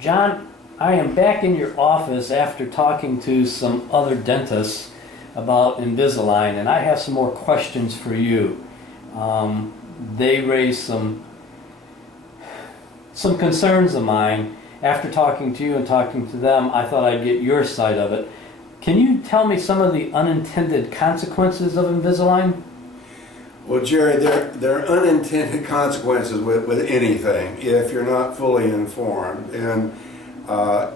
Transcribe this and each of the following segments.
John, I am back in your office after talking to some other dentists about Invisalign, and I have some more questions for you. They raised some concerns of mine. After talking to you and talking to them, I thought I'd get your side of it. Can you tell me some of the unintended consequences of Invisalign? Well, Jerry, there are unintended consequences with anything if you're not fully informed. And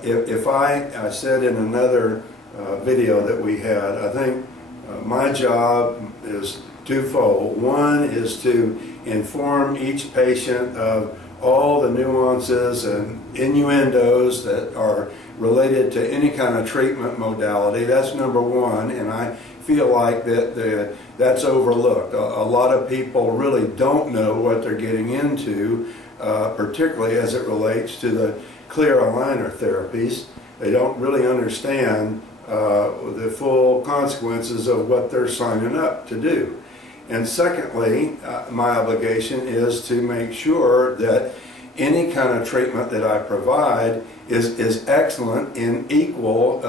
if I said in another video that we had, I think my job is twofold. One is to inform each patient of all the nuances and innuendos that are related to any kind of treatment modality. That's number one, and I feel like that's overlooked. A lot of people really don't know what they're getting into, particularly as it relates to the clear aligner therapies. They don't really understand the full consequences of what they're signing up to do. And secondly, my obligation is to make sure that any kind of treatment that I provide is excellent and equal,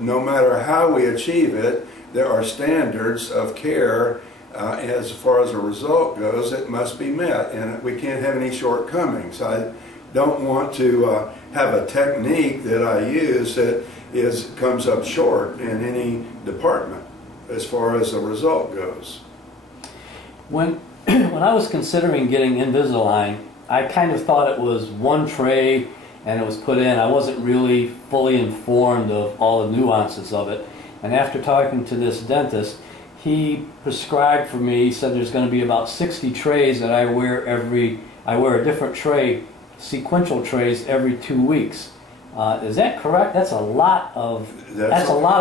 no matter how we achieve it. There are standards of care as far as a result goes that must be met, and we can't have any shortcomings. I don't want to have a technique that I use that comes up short in any department as far as the result goes. When I was considering getting Invisalign, I kind of thought it was one tray and it was put in. I wasn't really fully informed of all the nuances of it. And after talking to this dentist, he prescribed for me, he said there's going to be about 60 trays that I wear a different tray, sequential trays every 2 weeks. Is that correct? That's a lot of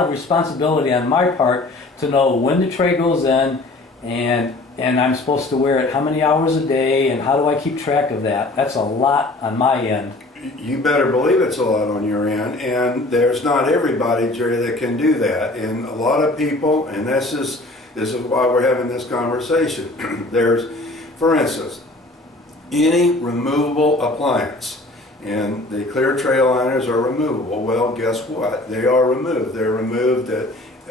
responsibility on my part to know when the tray goes in, and I'm supposed to wear it how many hours a day, and how do I keep track of that? That's a lot on my end. You better believe it's a lot on your end, and there's not everybody, Jerry, that can do that. And a lot of people, and this is why we're having this conversation. There's, for instance, any removable appliance, and the clear tray aligners are removable. Well, guess what? They are removed. They're removed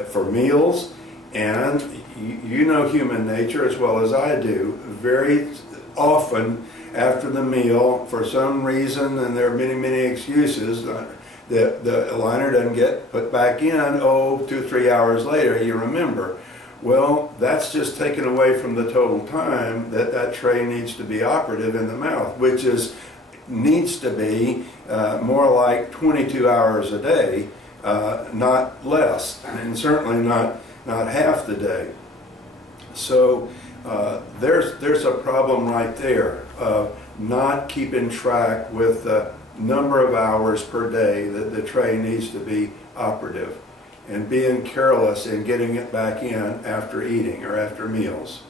for meals, and you know human nature as well as I do. Very often after the meal, for some reason, and there are many, many excuses, the aligner doesn't get put back in, 2 or 3 hours later, you remember. Well, that's just taken away from the total time that tray needs to be operative in the mouth, which needs to be more like 22 hours a day, not less, and certainly not half the day. So there's a problem right there of not keeping track with the number of hours per day that the tray needs to be operative, and being careless in getting it back in after eating or after meals.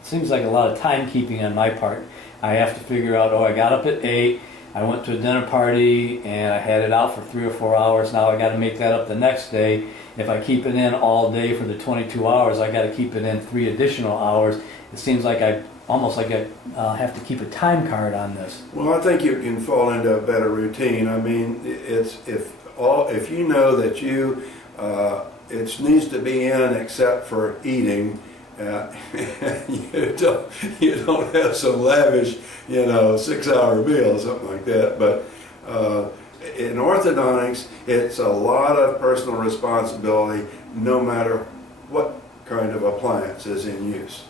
It seems like a lot of timekeeping on my part. I have to figure out, I got up at 8, I went to a dinner party, and I had it out for 3 or 4 hours. Now I got to make that up the next day. If I keep it in all day for the 22 hours, I got to keep it in 3 additional hours. It seems like I have to keep a time card on this. Well, I think you can fall into a better routine. I mean, if you know that it needs to be in except for eating, you don't have some lavish, 6-hour meal or something like that. But in orthodontics, it's a lot of personal responsibility, no matter what kind of appliance is in use.